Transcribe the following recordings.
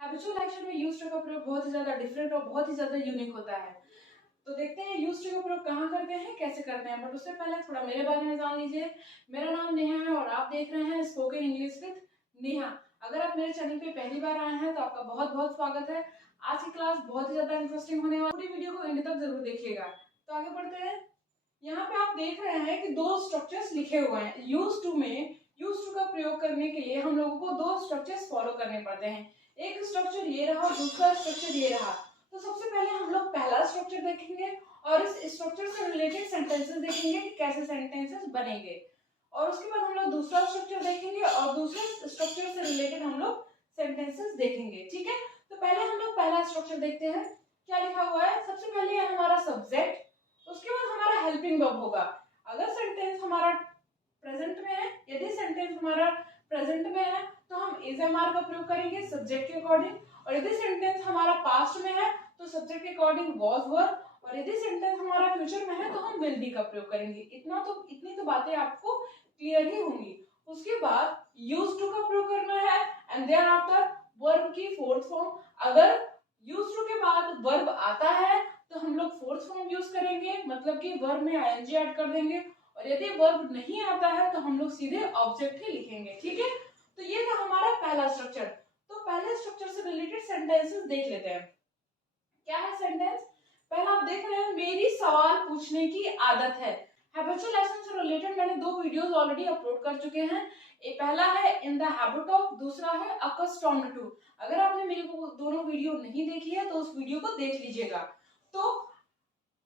Habitual action में used to का प्रयोग बहुत ही ज्यादा डिफरेंट और बहुत ही ज्यादा यूनिक होता है। तो देखते हैं यूज्ड टू का प्रयोग कहाँ करते हैं, कैसे करते हैं। बट उससे पहले थोड़ा मेरे बारे में जान लीजिए। मेरा नाम नेहा है और आप देख रहे हैं स्पोकन इंग्लिश विद नेहा। अगर आप मेरे चैनल पे पहली बार आए हैं तो आपका बहुत बहुत स्वागत है। आज की क्लास बहुत ही ज्यादा इंटरेस्टिंग होने वाली है, पूरी वीडियो को एंड तक जरूर देखिएगा। तो आगे बढ़ते हैं। यहाँ पे आप देख रहे हैं कि दो स्ट्रक्चर्स लिखे हुए हैं। यूज टू में यूज टू का प्रयोग करने के लिए हम लोगों को दो स्ट्रक्चर्स फॉलो करने पड़ते हैं। एक स्ट्रक्चर ये रहा, दूसरा स्ट्रक्चर ये रहा। तो सबसे पहले हम लोग पहला स्ट्रक्चर देखेंगे और इस स्ट्रक्चर से रिलेटेड सेंटेंसेस देखेंगे कि कैसे सेंटेंसेस बनेंगे। और उसके बाद हम लोग दूसरा स्ट्रक्चर देखेंगे और दूसरे स्ट्रक्चर से रिलेटेड हम लोग सेंटेंसेस देखेंगे। ठीक है, तो पहले हम लोग पहला स्ट्रक्चर देखते हैं। क्या लिखा हुआ है? सबसे पहले है हमारा सब्जेक्ट, उसके बाद हमारा हेल्पिंग वर्ब होगा। अगर सेंटेंस हमारा प्रेजेंट में है, यदि सेंटेंस हमारा प्रेजेंट में है तो हम इज एम आर का प्रयोग करेंगे सब्जेक्ट के अकॉर्डिंग, और यदि सेंटेंस हमारा पास्ट में है तो सब्जेक्ट के अकॉर्डिंग वॉज वर, और यदि सेंटेंस हमारा फ्यूचर में है तो हम विल बी का प्रयोग करेंगे। इतनी तो बातें आपको क्लियर ही होंगी। उसके बाद यूज टू का प्रयोग करना है एंड देयर आफ्टर वर्ब की फोर्थ फॉर्म। अगर यूज टू के बाद वर्ब आता है तो हम लोग फोर्थ फॉर्म यूज करेंगे, मतलब कि वर्ब में आईएनजी ऐड कर देंगे। और यदि वर्ब नहीं आता है तो हम लोग सीधे ऑब्जेक्ट ही लिखेंगे। ठीक है, तो ये था हमारा पहला स्ट्रक्चर। तो पहले स्ट्रक्चर से रिलेटेड सेंटेंसेस देख लेते हैं। क्या है सेंटेंस? पहला आप देख रहे हैं, मेरी सवाल पूछने की आदत है। हैबिचुअल एक्शन से रिलेटेड मैंने दो वीडियोस ऑलरेडी अपलोड कर चुके हैं। एक पहला है इन द हैबिट ऑफ, दूसरा है अकस्टम्ड टू। अगर आपने मेरे को दोनों वीडियो नहीं देखी है तो उस वीडियो को देख लीजिएगा। तो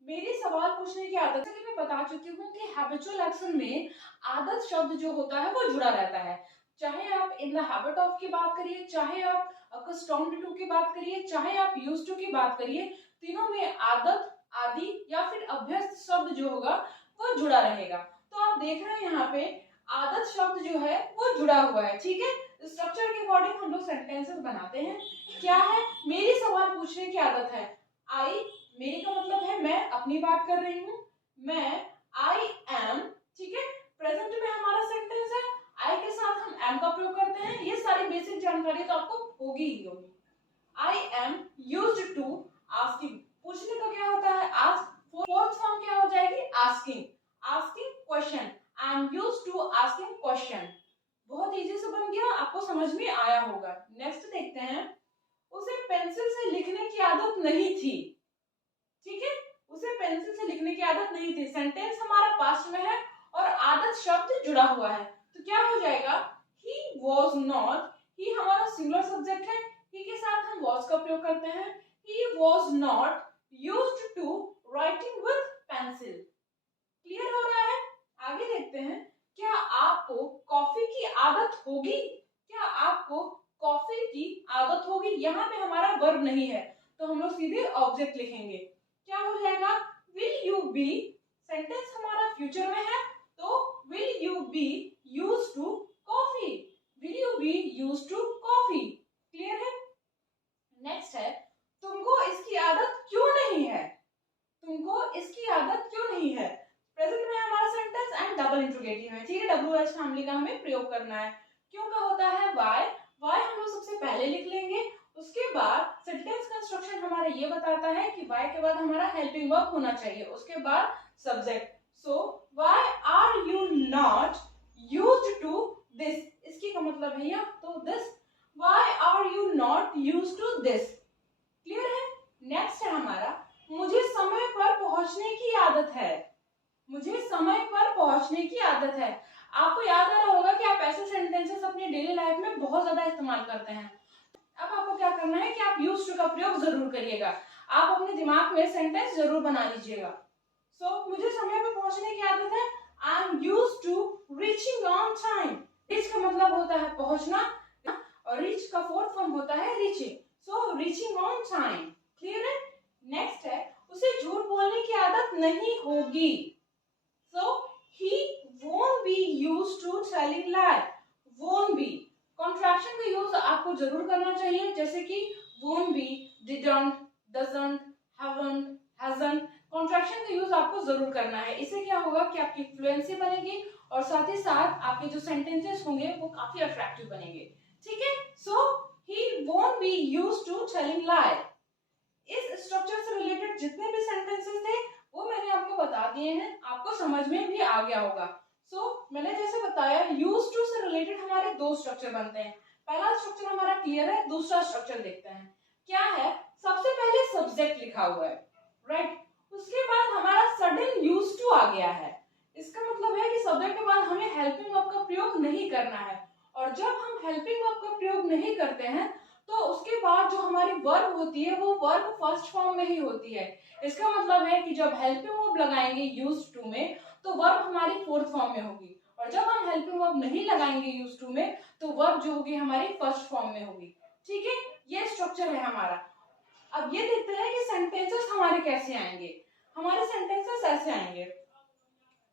मेरी सवाल पूछने की आदत है, मैं बता चुकी हूँ कि हैबिचुअल एक्शन में आदत शब्द जो होता है वो जुड़ा रहता है। चाहे आप इन द हैबिट ऑफ की बात करिए, चाहे आप अकस्टम्ड टू की बात करिए, चाहे आप यूज्ड टू की बात करिए, तीनों में आदत, आदि या फिर अभ्यस्त शब्द जो होगा वो जुड़ा रहेगा। तो आप देख रहे हैं यहाँ पे आदत शब्द जो है वो जुड़ा हुआ है। ठीक है, स्ट्रक्चर के अकॉर्डिंग हम लोग सेंटेंसेस बनाते हैं। क्या है? मेरी सवाल पूछने की आदत है। आई, मेरी का मतलब है मैं अपनी बात कर रही हूँ, मैं, आई एम। ठीक है, प्रेजेंट में हमारा सेंटेंस है, आई के साथ हम एम का प्रयोग करते हैं। ये सारी बेसिक जानकारी तो आपको होगी ही होगी। I am used to asking, पूछने का क्या होता है? आस्क। फोर्थ फॉर्म क्या हो जाएगी? Asking, asking question. I am used to asking question. बहुत इजी से बन गया, आपको समझ में आया होगा। नेक्स्ट देखते हैं, उसे पेंसिल से लिखने की आदत नहीं थी। ठीक है, उसे पेंसिल से लिखने की आदत नहीं थी। सेंटेंस हमारा पास्ट में है और आदत शब्द जुड़ा हुआ है, तो क्या हो जाएगा? ही वॉज नॉट, ही हमारा सिंगुलर सब्जेक्ट है, ही के साथ हम वॉज का प्रयोग करते हैं। He was not used to writing with pencil. Clear हो रहा है? आगे देखते हैं, क्या आपको कॉफी की आदत होगी? क्या आपको कॉफी की आदत होगी? यहाँ पे हमारा वर्ब नहीं है तो हम लोग सीधे ऑब्जेक्ट लिखेंगे। क्या हो जाएगा? विल यू बी, सेंटेंस हमारा फ्यूचर में है तो will you be used to coffee, will you be used to coffee. Clear है? नेक्स्ट है, तुमको इसकी आदत क्यों नहीं है? तुमको इसकी आदत क्यों नहीं है? प्रेजेंट में हमारा सेंटेंस एंड डबल इंट्रोगेटिव है। ठीक है, डब्ल्यू एच फैमिली का हमें प्रयोग करना है। क्यों का होता है? वाई, वाई हम लोग सबसे पहले लिख लेंगे। उसके बाद सेंटेंस कंस्ट्रक्शन हमारा ये बताता है कि वाई के बाद हमारा हेल्पिंग वर्ब होना चाहिए, उसके बाद subject. So why are you not used to this, इसकी का मतलब भैया तो this, why are you not used to this. Clear है? नेक्स्ट है हमारा, मुझे समय पर पहुंचने की आदत है। मुझे समय पर पहुंचने की आदत है। आपको याद आ रहा होगा कि आप ऐसे सेंटेंसेस अपनी डेली लाइफ में बहुत ज्यादा इस्तेमाल करते हैं। अब आपको क्या करना है कि आप यूज्ड टू का प्रयोग जरूर करिएगा। आप अपने दिमाग में सेंटेंस जरूर बना लीजिएगा। सो मुझे समय पर पहुंचने की आदत है। I am used to reaching on time. Reach का मतलब होता है पहुंचना और रीच का फोर्थ फॉर्म होता है reaching. So reaching on time. Clear है? नेक्स्ट है, उसे झूठ बोलने की आदत नहीं होगी। सो ही won't be used to telling lie. won't be contraction का यूज आपको जरूर करना चाहिए, जैसे कि won't be, didn't, doesn't, haven't, hasn't। Contraction का यूज आपको जरूर करना है। इससे क्या होगा कि आपकी फ्लुएंसी बनेगी और साथ ही साथ आपके जो सेंटेंसेस होंगे वो काफी अट्रैक्टिव बनेंगे। ठीक है, सो he won't be टेलिंग लाई। इस स्ट्रक्चर से रिलेटेड जितने भी सेंटेंसेस थे वो मैंने आपको बता दिए हैं, आपको समझ में भी आ गया होगा। मैंने जैसे बताया यूज्ड टू से रिलेटेड हमारे दो स्ट्रक्चर बनते हैं। पहला स्ट्रक्चर हमारा क्लियर है, दूसरा स्ट्रक्चर देखते हैं क्या है। सबसे पहले सब्जेक्ट लिखा हुआ है, राइट। उसके बाद हमारा सडन यूज्ड टू आ गया है। इसका मतलब है कि सब्जेक्ट के बाद हमें हेल्पिंग वर्ब का प्रयोग नहीं करना है, और जब हम हेल्पिंग वर्ब का प्रयोग नहीं करते हैं तो उसके बाद जो हमारी वर्ब होती है वो वर्ब फर्स्ट फॉर्म में ही होती है। इसका मतलब है कि जब हेल्पिंग वर्ब लगाएंगे यूज्ड टू में तो वर्ब हमारी फोर्थ फॉर्म में होगी, और जब हम हेल्पिंग वर्ब नहीं लगाएंगे यूज्ड टू में तो वर्ब जो होगी हमारी फर्स्ट फॉर्म में होगी। ठीक है, ये स्ट्रक्चर है हमारा। अब ये देखते हैं कि सेंटेंसेस हमारे कैसे आएंगे। हमारे सेंटेंसेस ऐसे आएंगे,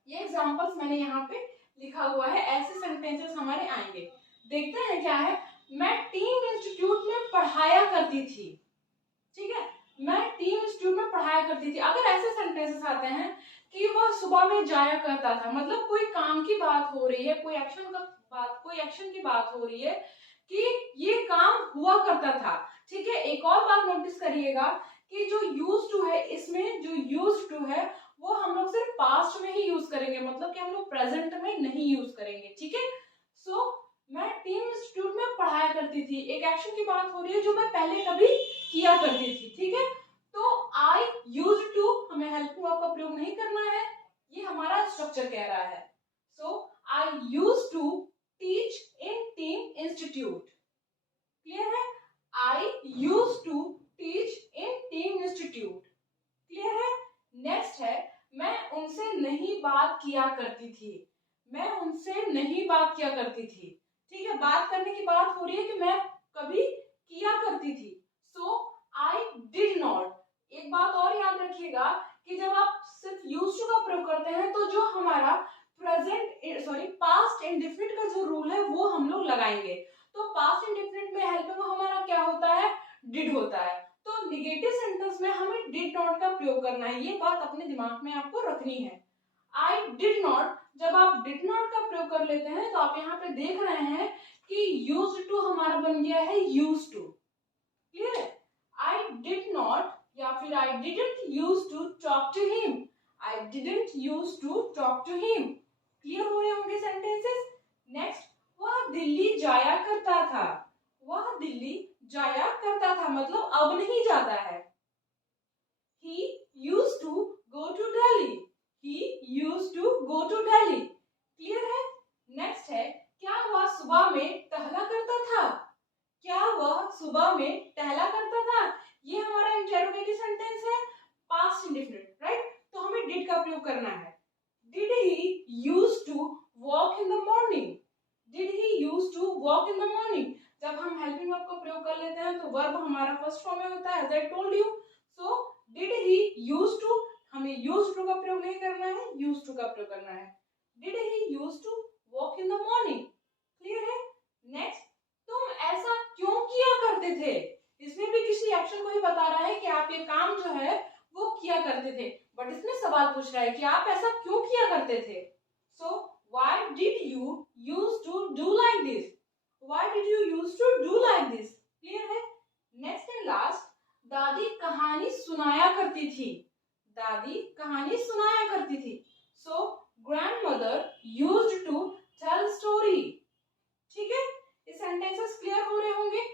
ये एग्जांपल्स मैंने यहाँ पे लिखा हुआ है, ऐसे सेंटेंसेस हमारे आएंगे। देखते हैं क्या है। मैं टीम इंस्टीट्यूट में पढ़ाया करती थी। ठीक है, मैं टीम इंस्टीट्यूट में पढ़ाया करती थी। अगर ऐसे सेंटेंसेस आते हैं कि वह सुबह में जाया करता था, मतलब कोई काम की बात हो रही है, कोई एक्शन की बात हो रही है कि ये काम हुआ करता था। ठीक है, एक और बात नोटिस करिएगा कि जो यूज्ड टू है, इसमें जो यूज्ड टू है वो हम लोग सिर्फ पास्ट में ही यूज करेंगे, मतलब कि हम लोग प्रेजेंट में नहीं यूज करेंगे। ठीक है, मैं टीम इंस्टीट्यूट में पढ़ाया करती थी, एक एक्शन की बात हो रही है जो मैं पहले कभी किया करती थी। ठीक है, तो आई यूज्ड टू, हमें हेल्पिंग वर्ब का प्रयोग नहीं करना है, ये हमारा स्ट्रक्चर कह रहा है। I used to teach in team institute. Clear है, I used to teach in team institute. Clear है। नेक्स्ट है, मैं उनसे नहीं बात किया करती थी। मैं उनसे नहीं बात किया करती थी। ठीक है, बात करने की बात हो रही है कि मैं कभी किया करती थी। I did not. एक बात और याद रखिएगा कि जब आप सिर्फ यूज्ड टू का प्रयोग करते हैं तो जो हमारा पास्ट इंडेफिनिट का जो रूल है वो हम लोग लगाएंगे। तो पास्ट इंडेफिनिट में हेल्पिंग हमारा क्या होता है, डिड होता है। तो निगेटिव सेंटेंस में हमें डिड नॉट का प्रयोग करना है, ये बात अपने दिमाग में आपको रखनी है। आई डिड नॉट, जब आप डिड नॉट का प्रयोग कर लेते हैं तो आप यहाँ पे देख रहे हैं कि यूज्ड टू हमारा बन गया है यूज्ड टू। क्लियर है, आई डिड नॉट या फिर I didn't use to talk to him. I didn't use to talk to him. Clear हो रहे होंगे सेंटेंसेस। नेक्स्ट, वह दिल्ली जाया करता था। वह दिल्ली जाया करता था मतलब अब नहीं जाता है। He used to go to Delhi. He used to go to Delhi. Clear है। नेक्स्ट है, क्या वह सुबह में टहला करता था। क्या वह सुबह में टहला करता था। ये हमारा इंटेरोगेटिव सेंटेंस है, पास्ट इंडेफिनिट, राइट। तो हमें डिड का प्रयोग करना है। Did he used to walk in the morning? Did he used to walk in the morning? जब हम हेल्पिंग वर्ब का प्रयोग कर लेते हैं तो वर्ब हमारा फर्स्ट फॉर्म में होता है, as I told you. So did he used to, हमें used to का प्रयोग नहीं करना है, used to का प्रयोग करना है। Did he used to walk in the morning? Clear है। नेक्स्ट, तुम ऐसा क्यों किया करते थे। इसमें भी किसी एक्शन को ही बता रहा है कि आप ये काम जो है वो किया करते थे, बट इसमें सवाल पूछ रहा है कि आप ऐसा क्यों किया करते थे। So why did you used to do like this? Why did you used to do like this? Clear है। नेक्स्ट एंड लास्ट, दादी कहानी सुनाया करती थी। दादी कहानी सुनाया करती थी। So grandmother used to tell story. ठीक है, ये सेंटेंसेस क्लियर हो रहे होंगे।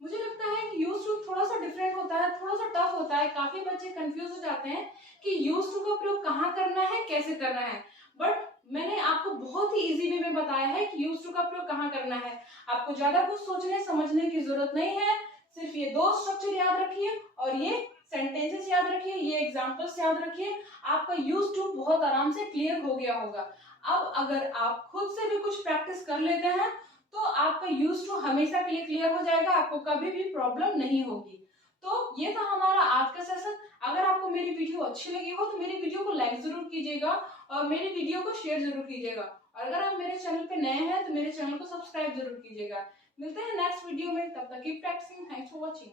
मुझे लगता है कि यूज्ड टू थोड़ा सा डिफरेंट होता है, थोड़ा सा टफ होता है, काफी बच्चे कंफ्यूज हो जाते हैं कि यूज्ड टू का प्रयोग कहाँ करना है, कैसे करना है। बट मैंने आपको बहुत ही इजी वे में बताया है कि यूज्ड टू का प्रयोग कहाँ करना है। आपको ज्यादा कुछ सोचने समझने की जरूरत नहीं है, सिर्फ ये दो स्ट्रक्चर याद रखिए और ये सेंटेंसेस याद रखिए, ये एग्जांपल्स याद रखिए, आपका यूज्ड टू बहुत आराम से क्लियर हो गया होगा। अब अगर आप खुद से भी कुछ प्रैक्टिस कर लेते हैं तो आपका यूज्ड टू हमेशा के लिए क्लियर हो जाएगा, आपको कभी भी प्रॉब्लम नहीं होगी। तो ये था हमारा आज का सेशन। अगर आपको मेरी वीडियो अच्छी लगी हो तो मेरी वीडियो को लाइक जरूर कीजिएगा और मेरी वीडियो को शेयर जरूर कीजिएगा, और अगर आप मेरे चैनल पे नए हैं तो मेरे चैनल को सब्सक्राइब जरूर कीजिएगा। मिलते हैं नेक्स्ट वीडियो में, तब तक keep practicing. Thanks for watching.